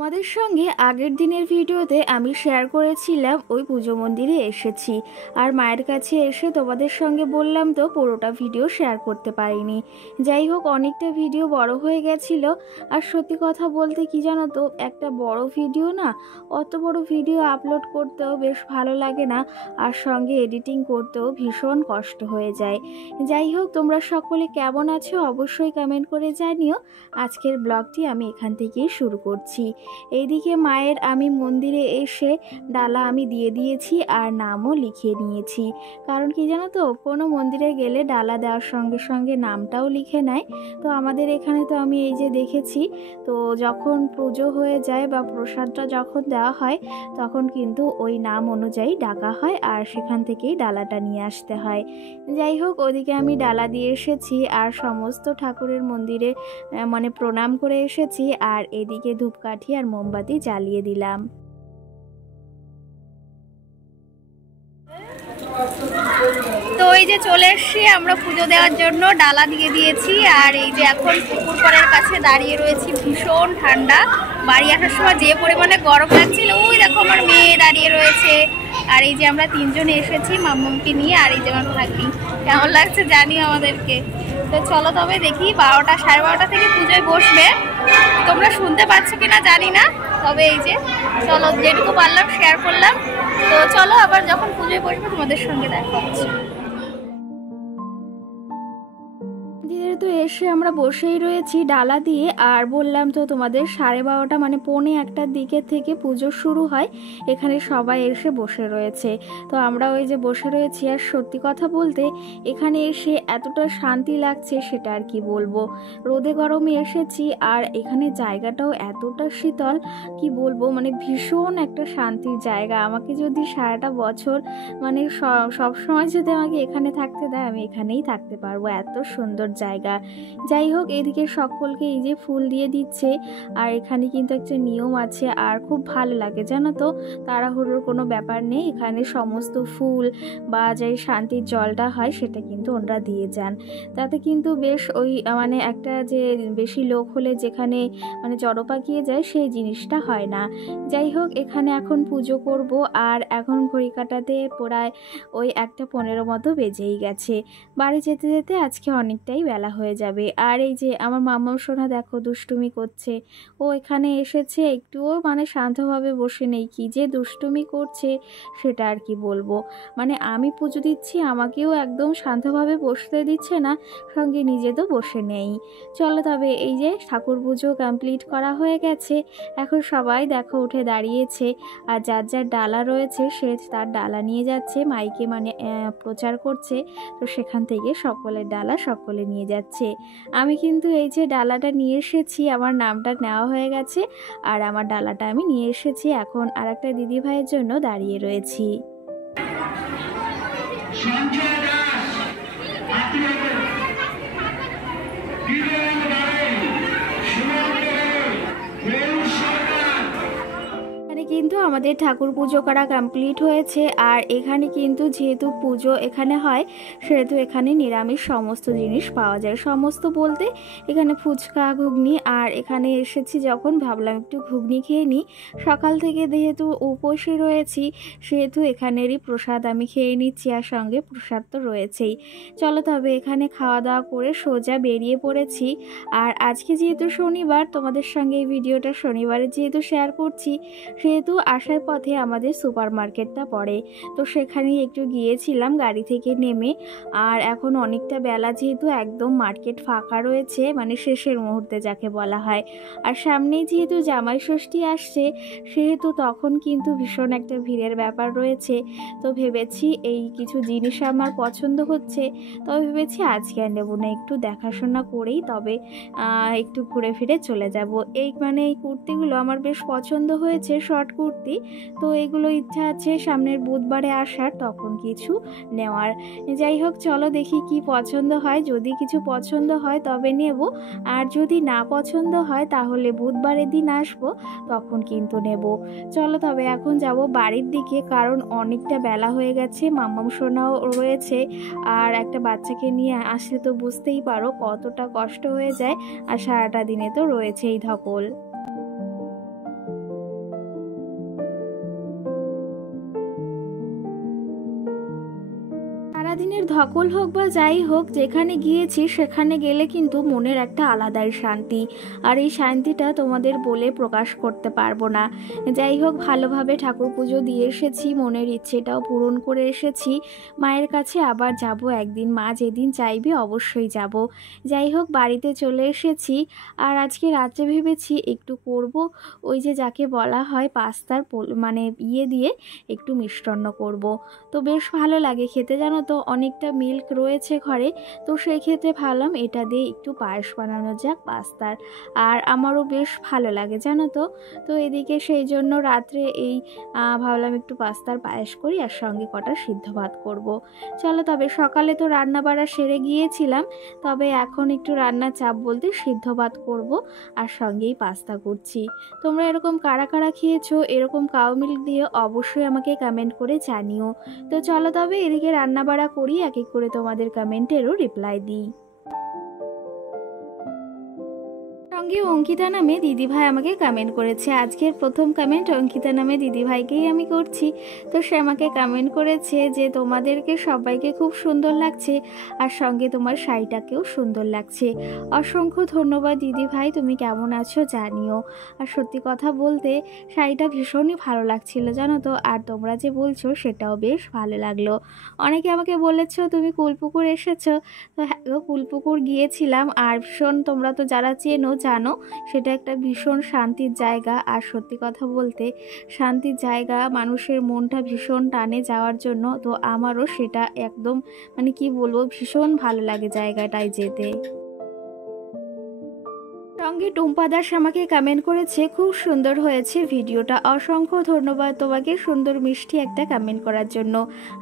তোমাদের সঙ্গে আগের দিনের ভিডিওতে আমি শেয়ার করেছিলাম ওই পুজো মন্দিরে এসেছি আর মায়ের কাছে এসে তোমাদের সঙ্গে বললাম তো পুরোটা ভিডিও শেয়ার করতে পারিনি। যাই হোক, অনেকটা ভিডিও বড় হয়ে গেছিল। আর সত্যি কথা বলতে কি জানো তো, একটা বড় ভিডিও না, অত বড় ভিডিও আপলোড করতেও বেশ ভালো লাগে না, আর সঙ্গে এডিটিং করতেও ভীষণ কষ্ট হয়ে যায়। যাই হোক, তোমরা সকলে কেমন আছো অবশ্যই কমেন্ট করে জানিও। আজকের ব্লগটি আমি এখান থেকেই শুরু করছি। এইদিকে মায়ের আমি মন্দিরে এসে ডালা আমি দিয়ে দিয়েছি আর নামও লিখিয়ে নিয়েছি। কারণ কি জানো তো, কোনো মন্দিরে গেলে ডালা দেওয়ার সঙ্গে সঙ্গে নামটাও লিখে নেয়। তো আমাদের এখানে তো আমি এই যে দেখেছি, তো যখন পুজো হয়ে যায় বা প্রসাদটা যখন দেওয়া হয় তখন কিন্তু ওই নাম অনুযায়ী ডাকা হয় আর সেখান থেকেই ডালাটা নিয়ে আসতে হয়। যাই হোক, ওদিকে আমি ডালা দিয়ে এসেছি আর সমস্ত ঠাকুরের মন্দিরে মানে প্রণাম করে এসেছি, আর এদিকে ধূপকাঠি আর মোমবাতি জ্বালিয়ে দিলাম। তো এই যে চলে এসছি আমরা পুজো দেওয়ার জন্য, ডালা দিয়ে দিয়েছি আর এই যে এখন পুকুর পাড়ের কাছে দাঁড়িয়ে রয়েছি। ভীষণ ঠান্ডা, বাড়ি আসার সময় যে পরিমাণে গরম লাগছিল, ওই দেখো আমার মেয়ে দাঁড়িয়ে রয়েছে। আর এই যে আমরা তিনজনে এসেছি মাম্মামকে নিয়ে, আর এই যে আমার ভাগ্নি। কেমন লাগছে জানি আমাদেরকে। তো চলো তবে দেখি, 12টা সাড়ে 12টা থেকে পুজোয় বসবে। তোমরা শুনতে পাচ্ছ কিনা জানি না, তবে এই যে চলো যেটুকু পারলাম শেয়ার করলাম। তো চলো আবার যখন পুজোয় বসবো তোমাদের সঙ্গে দেখা হচ্ছে। তো এসে আমরা বসেই রয়েছি ডালা দিয়ে, আর বললাম তো তোমাদের 12:30 মানে 1:45টার দিকে থেকে পুজো শুরু হয়। এখানে সবাই এসে বসে রয়েছে, তো আমরা ওই যে বসে রয়েছি। আর সত্যি কথা বলতে এখানে এসে এতটা শান্তি লাগছে সেটা আর কি বলবো। রোদে গরমে এসেছি আর এখানে জায়গাটাও এতটা শীতল, কি বলবো, মানে ভীষণ একটা শান্তির জায়গা। আমাকে যদি সারাটা বছর মানে সব সময় যদি আমাকে এখানে থাকতে দেয়, আমি এখানেই থাকতে পারবো, এত সুন্দর জায়গা। যাই হোক, এদিকে সকলকে এই যে ফুল দিয়ে দিচ্ছে, আর এখানে কিন্তু একটা নিয়ম আছে আর খুব ভালো লাগে জানো তো। তাড়াহুড়োর কোনো ব্যাপার নেই, এখানে সমস্ত ফুল বা যে শান্তির জলটা হয় সেটা কিন্তু ওনারা দিয়ে যান। তাতে কিন্তু বেশ ওই মানে একটা যে বেশি লোক হলে যেখানে মানে জড়ো পাকিয়ে যায় সেই জিনিসটা হয় না। যাই হোক, এখানে এখন পুজো করব আর এখন ঘড়ি কাটাতে প্রায় ওই 1:15 মতো বেজেই গেছে। বাড়ি যেতে যেতে আজকে অনেকটাই বেলা হয়ে যাবে। আর এই যে আমার মাম্মাম সোনা দেখো দুষ্টুমি করছে, ও এখানে এসেছে, একটুও মানে শান্তভাবে বসে নেই, কি যে দুষ্টুমি করছে সেটা আর কি বলবো। মানে আমি পুজো দিচ্ছি, আমাকেও একদম শান্তভাবে বসতে দিচ্ছে না, সঙ্গে নিজে তো বসে নেই। চলো তবে এই যে ঠাকুর পুজো কমপ্লিট করা হয়ে গেছে, এখন সবাই দেখো উঠে দাঁড়িয়েছে, আর যার যার ডালা রয়েছে সে তার ডালা নিয়ে যাচ্ছে, মাইকে মানে প্রচার করছে, তো সেখান থেকে সকলের ডালা সকলে নিয়ে যাচ্ছে। আমি কিন্তু এই যে ডালাটা নিয়ে এসেছি, আমার নামটা নেওয়া হয়ে গেছে আর আমার ডালাটা আমি নিয়ে এসেছি, এখন আর একটা দিদি ভাইয়ের জন্য দাঁড়িয়ে রয়েছি। কিন্তু আমাদের ঠাকুর পুজো করা কমপ্লিট হয়েছে, আর এখানে কিন্তু যেহেতু পুজো এখানে হয় সেহেতু এখানে নিরামিষ সমস্ত জিনিস পাওয়া যায়। সমস্ত বলতে এখানে ফুচকা, ঘুগনি, আর এখানে এসেছি যখন ভাবলাম একটু ঘুগনি খেয়ে নিই। সকাল থেকে যেহেতু উপোসে রয়েছি সেহেতু এখানেরই প্রসাদ আমি খেয়ে নিচ্ছি, আর সঙ্গে প্রসাদ তো রয়েছেই। চলো তবে এখানে খাওয়া দাওয়া করে সোজা বেরিয়ে পড়েছি। আর আজকে যেহেতু শনিবার, তোমাদের সঙ্গে এই ভিডিওটা শনিবারে যেহেতু শেয়ার করছি, সেহেতু আসার পথে আমাদের সুপার মার্কেটটা পড়ে, তো সেখানে একটু গিয়েছিলাম গাড়ি থেকে নেমে। আর এখন অনেকটা বেলা, যেহেতু একদম মার্কেট ফাঁকা রয়েছে, মানে শেষের মুহূর্তে যাকে বলা হয়। আর সামনেই যেহেতু জামাই ষষ্ঠী আসছে সেহেতু তখন কিন্তু ভীষণ একটা ভিড়ের ব্যাপার রয়েছে। তো ভেবেছি এই কিছু জিনিস আমার পছন্দ হচ্ছে, তবে ভেবেছি আজকে আর নেবো না, একটু দেখাশোনা করেই তবে একটু ঘুরে ফিরে চলে যাব। এই মানে এই কুর্তিগুলো আমার বেশ পছন্দ হয়েছে, শর্ট কুর্তি, তো এগুলো ইচ্ছা আছে সামনের বুধবারে আসার, তখন কিছু নেওয়ার। যাই হোক, চলো দেখি কি পছন্দ হয়, যদি কিছু পছন্দ হয় তবে নেব, আর যদি না পছন্দ হয় তাহলে বুধবারের দিন আসবো, তখন কিন্তু নেব। চলো তবে এখন যাব বাড়ির দিকে, কারণ অনেকটা বেলা হয়ে গেছে, মাম্মাম সোনাও রয়েছে, আর একটা বাচ্চাকে নিয়ে আসলে তো বুঝতেই পারো কতটা কষ্ট হয়ে যায়, আর সারাটা দিনে তো রয়েছেই ধকল। সারাদিনের ধকল হোক বা যাই হোক, যেখানে গিয়েছি সেখানে গেলে কিন্তু মনের একটা আলাদাই শান্তি, আর এই শান্তিটা তোমাদের বলে প্রকাশ করতে পারবো না। যাই হোক, ভালোভাবে ঠাকুর পুজো দিয়ে এসেছি, মনের ইচ্ছেটাও পূরণ করে এসেছি। মায়ের কাছে আবার যাব একদিন, মা যেদিন চাইবে অবশ্যই যাব। যাই হোক, বাড়িতে চলে এসেছি। আর আজকে রাত্রে ভেবেছি একটু করব ওই যে যাকে বলা হয় পাস্তার মানে দিয়ে একটু মিষ্টান্ন করব। তো বেশ ভালো লাগে খেতে, জানো তো, অনেকটা মিল্ক রয়েছে ঘরে। তো সেই ক্ষেত্রে ভাবলাম এটা দিয়ে একটু পায়েস বানানো যাক পাস্তার, আর আমারও বেশ ভালো লাগে, জানো তো। তো এদিকে সেই জন্য রাত্রে এই ভাবলাম একটু পাস্তার পায়েস করি, আর সঙ্গে কটা সিদ্ধ ভাত করব। চলো, তবে সকালে তো রান্না বাড়া সেরে গিয়েছিলাম, তবে এখন একটু রান্নার চাপ বলতে সিদ্ধ ভাত করব, আর সঙ্গেই পাস্তা করছি। তোমরা এরকম কারা কারা খেয়েছো এরকম কাউ মিল্ক দিয়ে অবশ্যই আমাকে কমেন্ট করে জানিও। তো চলো তবে এদিকে রান্না বাড়া করি, এক এক করে তোমাদের কমেন্টেরও রিপ্লাই দিই। সঙ্গে অঙ্কিতা নামে দিদিভাই আমাকে কমেন্ট করেছে। আজকের প্রথম কমেন্ট অঙ্কিতা নামে দিদিভাইকেই আমি করছি। তো সে আমাকে কমেন্ট করেছে যে তোমাদেরকে সবাইকে খুব সুন্দর লাগছে, আর সঙ্গে তোমার শাড়িটাকেও সুন্দর লাগছে। অসংখ্য ধন্যবাদ দিদিভাই, তুমি কেমন আছো জানিও। আর সত্যি কথা বলতে শাড়িটা ভীষণই ভালো লাগছিল, জানো তো। আর তোমরা যে বলছো সেটাও বেশ ভালো লাগলো। অনেকে আমাকে বলেছো তুমি কুলপুকুর এসেছো। তো হ্যাঁ, কুলপুকুর গিয়েছিলাম, আর ভীষণ, তোমরা তো যারা চেনো জানো সেটা একটা ভীষণ শান্তির জায়গা। আর সত্যি কথা বলতে শান্তির জায়গা মানুষের মনটা ভীষণ টানে যাওয়ার জন্য। তো আমারও সেটা একদম মানে কি বলবো, ভীষণ ভালো লাগে জায়গাটায় যেতে। সঙ্গে টুম্পা দাস আমাকে কমেন্ট করেছে খুব সুন্দর হয়েছে ভিডিওটা। অসংখ্য ধন্যবাদ তোমাকে সুন্দর মিষ্টি একটা কমেন্ট করার জন্য।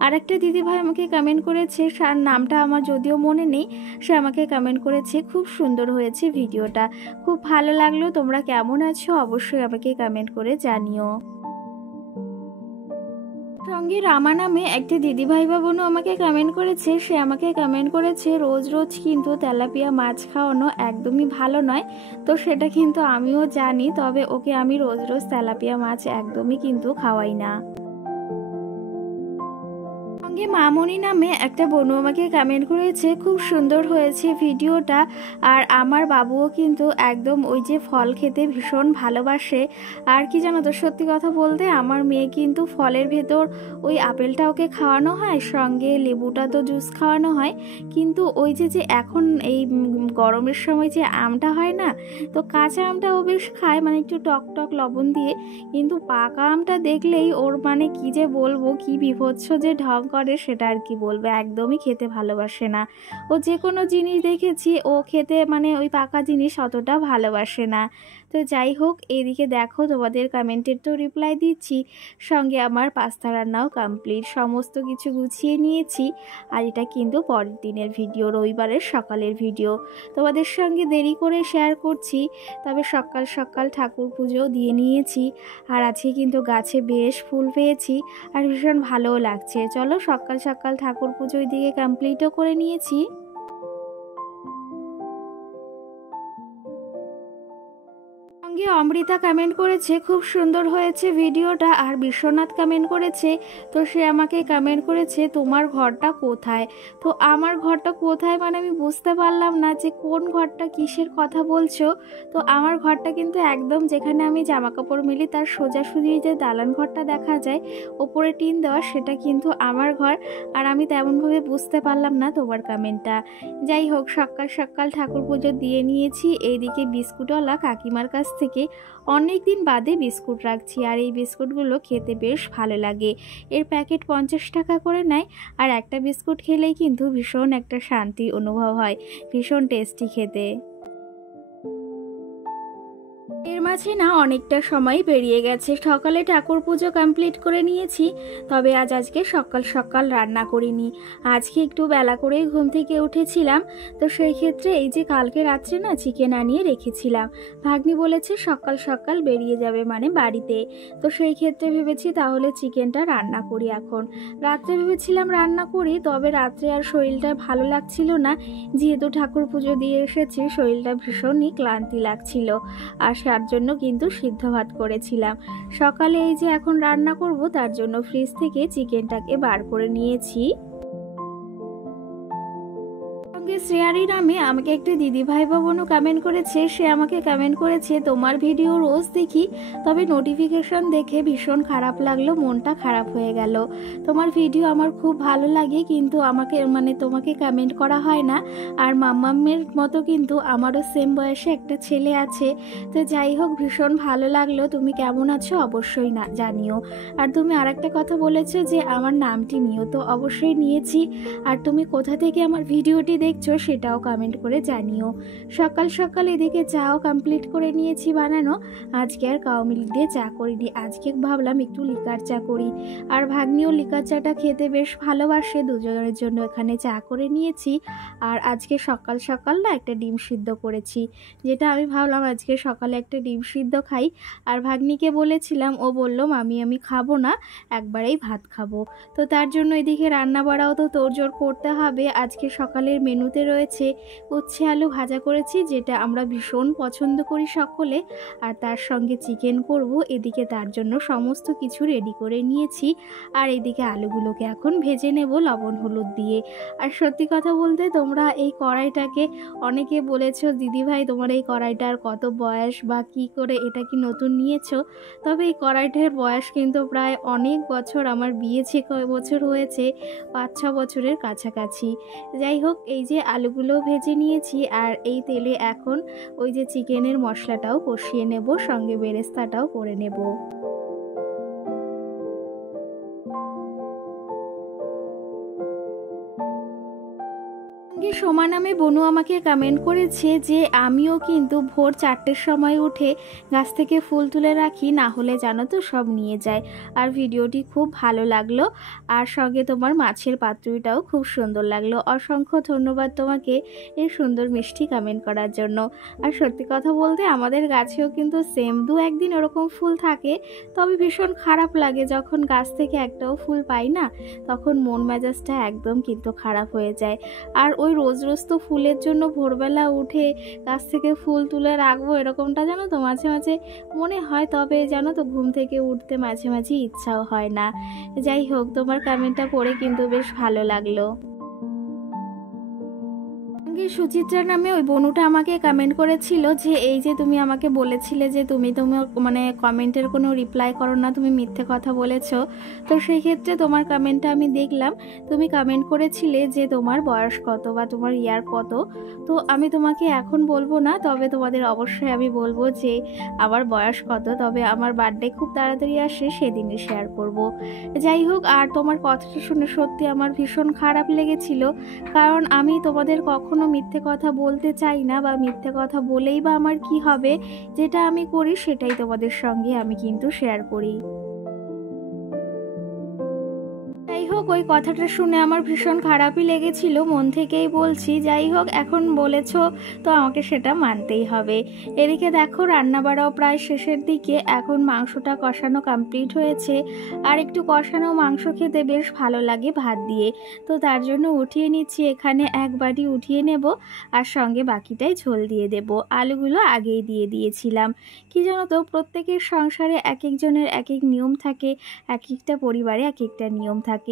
আর একটা দিদিভাই আমাকে কমেন্ট করেছে, তার নামটা আমার যদিও মনে নেই, সে আমাকে কমেন্ট করেছে খুব সুন্দর হয়েছে ভিডিওটা, খুব ভালো লাগলো। তোমরা কেমন আছো অবশ্যই আমাকে কমেন্ট করে জানিও। সঙ্গে রামা নামে একটা দিদিভাই বোনও আমাকে কমেন্ট করেছে। সে আমাকে কমেন্ট করেছে রোজ রোজ কিন্তু তেলাপিয়া মাছ খাওয়ানো একদমই ভালো নয়। তো সেটা কিন্তু আমিও জানি, তবে ওকে আমি রোজ রোজ তেলাপিয়া মাছ একদমই কিন্তু খাওয়াই না। সঙ্গে মামনি নামে একটা বোনু আমাকে কমেন্ট করেছে খুব সুন্দর হয়েছে ভিডিওটা। আর আমার বাবুও কিন্তু একদম ওই যে ফল খেতে ভীষণ ভালোবাসে। আর কি জানো তো, সত্যি কথা বলতে আমার মেয়ে কিন্তু ফলের ভেতর ওই আপেলটা ওকে খাওয়ানো হয়, সঙ্গে লেবুটা তো জুস খাওয়ানো হয়, কিন্তু ওই যে এখন এই গরমের সময় যে আমটা হয় না, তো কাঁচা আমটা ও বেশ খায়, মানে একটু টক টক লবণ দিয়ে। কিন্তু পাকা আমটা দেখলেই ওর মানে কি যে বলবো, কি বিভৎস যে ঢং করে সেটা আর কি বলবো, একদমই খেতে ভালোবাসে না। ও যে কোনো জিনিস দেখেছি ও খেতে মানে ওই পাকা জিনিস অতটা ভালোবাসে না। তো যাই হোক, এদিকে দেখো তোমাদের কমেন্টের তো রিপ্লাই দিচ্ছি, সঙ্গে আমার পাস্তা রান্নাও কমপ্লিট, সমস্ত কিছু গুছিয়ে নিয়েছি। আর এটা কিন্তু পরের দিনের ভিডিও, রবিবারের সকালের ভিডিও, তোমাদের সঙ্গে দেরি করে শেয়ার করছি। তবে সকাল সকাল ঠাকুর পুজো দিয়ে নিয়েছি, আর আজকে কিন্তু গাছে বেশ ফুল পেয়েছি, আর ভীষণ ভালোও লাগছে। চলো সকাল সকাল ঠাকুর পুজো দিকে কমপ্লিটও করে নিয়েছি। সঙ্গে অমৃতা কমেন্ট করেছে খুব সুন্দর হয়েছে ভিডিওটা। আর বিশ্বনাথ কমেন্ট করেছে, তো সে আমাকে কমেন্ট করেছে তোমার ঘরটা কোথায়। তো আমার ঘরটা কোথায় মানে আমি বুঝতে পারলাম না যে কোন ঘরটা কিসের কথা বলছো। তো আমার ঘরটা কিন্তু একদম যেখানে আমি জামা কাপড় মিলি তার সোজাসুজি যে দালান ঘরটা দেখা যায় ওপরে টিন দেওয়া, সেটা কিন্তু আমার ঘর। আর আমি তেমনভাবে বুঝতে পারলাম না তোমার কমেন্টটা। যাই হোক, সকাল সকাল ঠাকুর পুজো দিয়ে নিয়েছি। এইদিকে বিস্কুটওয়ালা কাকিমার কাছ থেকে অনেক দিন বাদে বিস্কুট রাখছি, আর এই বিস্কুটগুলো খেতে বেশ ভালো লাগে। এর প্যাকেট 50 টাকা করে নেয়, আর একটা বিস্কুট খেলেই কিন্তু ভীষণ একটা শান্তি অনুভব হয়, ভীষণ টেস্টি খেতে। এর মাঝে না অনেকটা সময় বেরিয়ে গেছে, সকালে ঠাকুর পুজো কমপ্লিট করে নিয়েছি। তবে আজকে সকাল সকাল রান্না করিনি, আজকে একটু বেলা করেই ঘুম থেকে উঠেছিলাম। তো সেই ক্ষেত্রে এই যে কালকে রাত্রে না চিকেন আনিয়ে রেখেছিলাম, ভাগ্নি বলেছে সকাল সকাল বেরিয়ে যাবে মানে বাড়িতে। তো সেই ক্ষেত্রে ভেবেছি তাহলে চিকেনটা রান্না করি। এখন রাত্রে ভেবেছিলাম রান্না করি, তবে রাত্রে আর শরীরটা ভালো লাগছিল না, যেহেতু ঠাকুর পুজো দিয়ে এসেছি শরীরটা ভীষণই ক্লান্তি লাগছিল। আর তার জন্য কিন্তু সিদ্ধ ভাত করেছিলাম। সকালে এই যে এখন রান্না করব তার জন্য ফ্রিজ থেকে চিকেনটাকে বার করে নিয়েছি। শ্রেয়ারি নামে আমাকে একটি দিদিভাই বা বোনও কমেন্ট করেছে। সে আমাকে কমেন্ট করেছে, তোমার ভিডিও রোজ দেখি, তবে নোটিফিকেশন দেখে ভীষণ খারাপ লাগলো, মনটা খারাপ হয়ে গেল। তোমার ভিডিও আমার খুব ভালো লাগে, কিন্তু আমাকে তোমাকে কমেন্ট করা হয় না। আর মাম্মামের মতো কিন্তু আমারও সেম বয়সে একটা ছেলে আছে। তো যাই হোক, ভীষণ ভালো লাগলো। তুমি কেমন আছো অবশ্যই না জানিও। আর তুমি আরেকটা কথা বলেছো যে আমার নামটি নিও, তো অবশ্যই নিয়েছি। আর তুমি কোথা থেকে আমার ভিডিওটি দেখছো সেটাও কমেন্ট করে জানিও। সকাল সকাল এদিকে চাও কমপ্লিট করে নিয়েছি বানানো। আজকে আর কাউ মিল্ক দিয়ে চা করিনি, আজকে ভাবলাম একটু লিকার চা করি। আর ভাগ্নিও লিকার চাটা খেতে বেশ ভালোবাসে, দুজনের জন্য এখানে চা করে নিয়েছি। আর আজকে সকাল সকাল না একটা ডিম সিদ্ধ করেছি, যেটা আমি ভাবলাম আজকে সকালে একটা ডিম সিদ্ধ খাই। আর ভাগ্নিকে বলেছিলাম, ও বলল আমি খাবো না, একবারেই ভাত খাবো। তো তার জন্য এদিকে রান্না বাড়াও তো তোড়জোড় করতে হবে। আজকে সকালের মেনুতে রয়েছে উচ্ছে আলু ভাজা করেছি, যেটা আমরা ভীষণ পছন্দ করি সকলে। আর তার সঙ্গে চিকেন করব। এদিকে তার জন্য সমস্ত কিছু রেডি করে নিয়েছি। আর এদিকে আলুগুলোকে এখন ভেজে নেব লবণ হলুদ দিয়ে। আর সত্যি কথা বলতে, তোমরা এই কড়াইটাকে অনেকে বলেছো, দিদিভাই তোমার এই কড়াইটার কত বয়স বা কি করে এটা কি নতুন নিয়েছো। তবে এই কড়াইটার বয়স কিন্তু প্রায় অনেক বছর, আমার বিয়ে যে কয় বছর হয়েছে, 5-6 বছরের কাছাকাছি। যাই হোক, এই যে আলুগুলো ভেজে নিয়েছি, আর এই তেলে এখন ওই যে চিকেনের মশলাটাও কষিয়ে নেব, সঙ্গে বেরেস্তাটাও করে নেব। সোমা নামে বনু আমাকে কমেন্ট করেছে যে আমিও কিন্তু ভোর 4টের সময় উঠে গাছ থেকে ফুল তুলে রাখি, না হলে জানো তো সব নিয়ে যায়। আর ভিডিওটি খুব ভালো লাগলো, আর সঙ্গে তোমার মাছের পাতুরিটাও খুব সুন্দর লাগলো। অসংখ্য ধন্যবাদ তোমাকে এই সুন্দর মিষ্টি কমেন্ট করার জন্য। আর সত্যি কথা বলতে, আমাদের গাছেও কিন্তু সেম 2-1 দিন ওরকম ফুল থাকে, তবে ভীষণ খারাপ লাগে যখন গাছ থেকে একটাও ফুল পাই না, তখন মন মেজাজটা একদম কিন্তু খারাপ হয়ে যায়। আর ওই রোজ রোজ তো ফুলের জন্য ভোরবেলা উঠে গাছ থেকে ফুল তুলে রাখবো, এরকমটা জানো তো মাঝে মাঝে মনে হয়, তবে জানো তো ঘুম থেকে উঠতে মাঝে মাঝে ইচ্ছাও হয় না। যাই হোক, তোমার কমেন্টটা পড়ে কিন্তু বেশ ভালো লাগলো। সুচিত্রা নামে ওই বনুটা আমাকে কমেন্ট করেছিল যে এই যে তুমি আমাকে বলেছিলে যে তুমি কমেন্টের কোনো রিপ্লাই করো না, তুমি মিথ্যে কথা বলেছো। তো সেই ক্ষেত্রে তোমার কমেন্টটা আমি দেখলাম। তুমি কমেন্ট করেছিলে যে তোমার বয়স কত বা তোমার ইয়ার কত। তো আমি তোমাকে এখন বলবো না, তবে তোমাদের অবশ্যই আমি বলবো যে আমার বয়স কত। তবে আমার বার্থডে খুব তাড়াতাড়ি আসে, সেদিনই শেয়ার করব। যাই হোক, আর তোমার কথাটা শুনে সত্যি আমার ভীষণ খারাপ লেগেছিল, কারণ আমি তোমাদের কখনো মিথ্যে কথা বলতে চাই না, বা মিথ্যে কথা বলেই বা আমার কি হবে, যেটা আমি করি সেটাই তোমাদের সঙ্গে আমি কিন্তু শেয়ার করি। যাই হোক, ওই কথাটা শুনে আমার ভীষণ খারাপই লেগেছিল, মন থেকেই বলছি। যাই হোক, এখন বলেছো তো আমাকে সেটা মানতেই হবে। এদিকে দেখো, রান্নাবাড়াও প্রায় শেষের দিকে, এখন মাংসটা কষানো কমপ্লিট হয়েছে। আর একটু কষানো মাংস খেতে বেশ ভালো লাগে ভাত দিয়ে, তো তার জন্য উঠিয়ে নিচ্ছি। এখানে এক বাটি উঠিয়ে নেব, আর সঙ্গে বাকিটাই ঝোল দিয়ে দেব। আলুগুলো আগেই দিয়ে দিয়েছিলাম। কি জানো তো, প্রত্যেকের সংসারে এক একজনের এক এক নিয়ম থাকে, এক একটা পরিবারে এক একটা নিয়ম থাকে।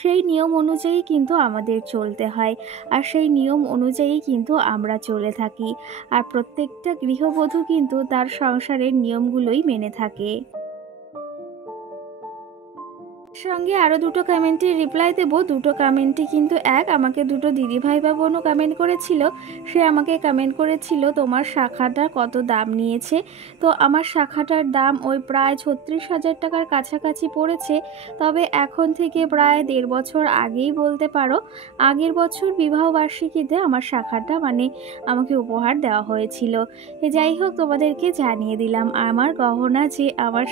সেই নিয়ম অনুযায়ী কিন্তু আমাদের চলতে হয়, আর সেই নিয়ম অনুযায়ী কিন্তু আমরা চলে থাকি। আর প্রত্যেকটা গৃহবধূ কিন্তু তার সংসারের নিয়মগুলোই মেনে থাকে। সঙ্গে আরও দুটো কমেন্টের রিপ্লাই দেবো। দুটো কমেন্টই কিন্তু এক, আমাকে দুটো দিদিভাই বা বোনও কমেন্ট করেছিল। সে আমাকে কমেন্ট করেছিল তোমার শাখাটার কত দাম নিয়েছে। তো আমার শাখাটার দাম ওই প্রায় 36,000 টাকার কাছাকাছি পড়েছে। তবে এখন থেকে প্রায় 1.5 বছর আগেই বলতে পারো, আগের বছর বিবাহবার্ষিকীতে আমার শাখাটা আমাকে উপহার দেওয়া হয়েছিল। যাই হোক, তোমাদেরকে জানিয়ে দিলাম আমার গহনা যে আমার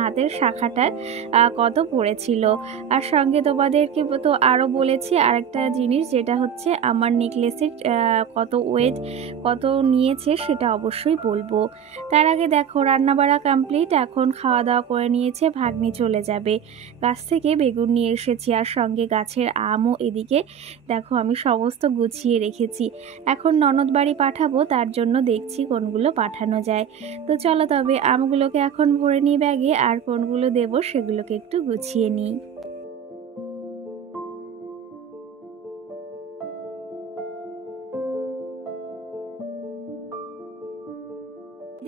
হাতের শাখাটার কত পড়েছে ছিল। আর সঙ্গে তোমাদেরকে তো আরও বলেছি আরেকটা জিনিস, যেটা হচ্ছে আমার নেকলেসের কত ওয়েট কত নিয়েছে সেটা অবশ্যই বলবো। তার আগে দেখো, রান্নাবাড়া কমপ্লিট, এখন খাওয়া দাওয়া করে নিয়েছে, ভাগ্নি চলে যাবে। গাছ থেকে বেগুন নিয়ে এসেছি, আর সঙ্গে গাছের আমও এদিকে দেখো আমি সমস্ত গুছিয়ে রেখেছি। এখন ননদ বাড়ি পাঠাবো, তার জন্য দেখছি কোনগুলো পাঠানো যায়। তো চলো তবে আমগুলোকে এখন ভরে নিই ব্যাগে, আর কোনগুলো দেবো সেগুলোকে একটু গুছিয়ে নিই।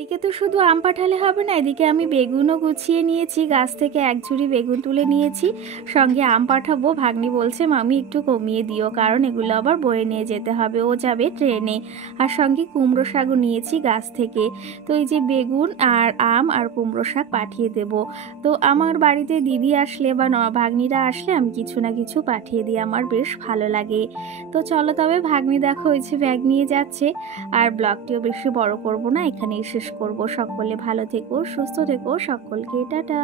এদিকে তো শুধু আম পাঠালে হবে না, এদিকে আমি বেগুনও গুছিয়ে নিয়েছি, গাছ থেকে এক ঝুড়ি বেগুন তুলে নিয়েছি, সঙ্গে আম পাঠাবো। ভাগ্নি বলছে মামি একটু কমিয়ে দিও, কারণ এগুলো আবার বয়ে নিয়ে যেতে হবে, ও যাবে ট্রেনে। আর সঙ্গে কুমড়ো শাকও নিয়েছি গাছ থেকে। তো এই যে বেগুন আর আম আর কুমড়ো শাক পাঠিয়ে দেব। তো আমার বাড়িতে দিদি আসলে বা ভাগ্নিরা আসলে আমি কিছু না কিছু পাঠিয়ে দিই, আমার বেশ ভালো লাগে। তো চলো তবে, ভাগ্নি দেখো ওই যে ব্যাগ নিয়ে যাচ্ছে। আর ব্লগটিও বেশি বড় করব না, এখানেই শেষ করব। সকলে ভালো থেকো, সুস্থ থেকো, সকলকে টাটা।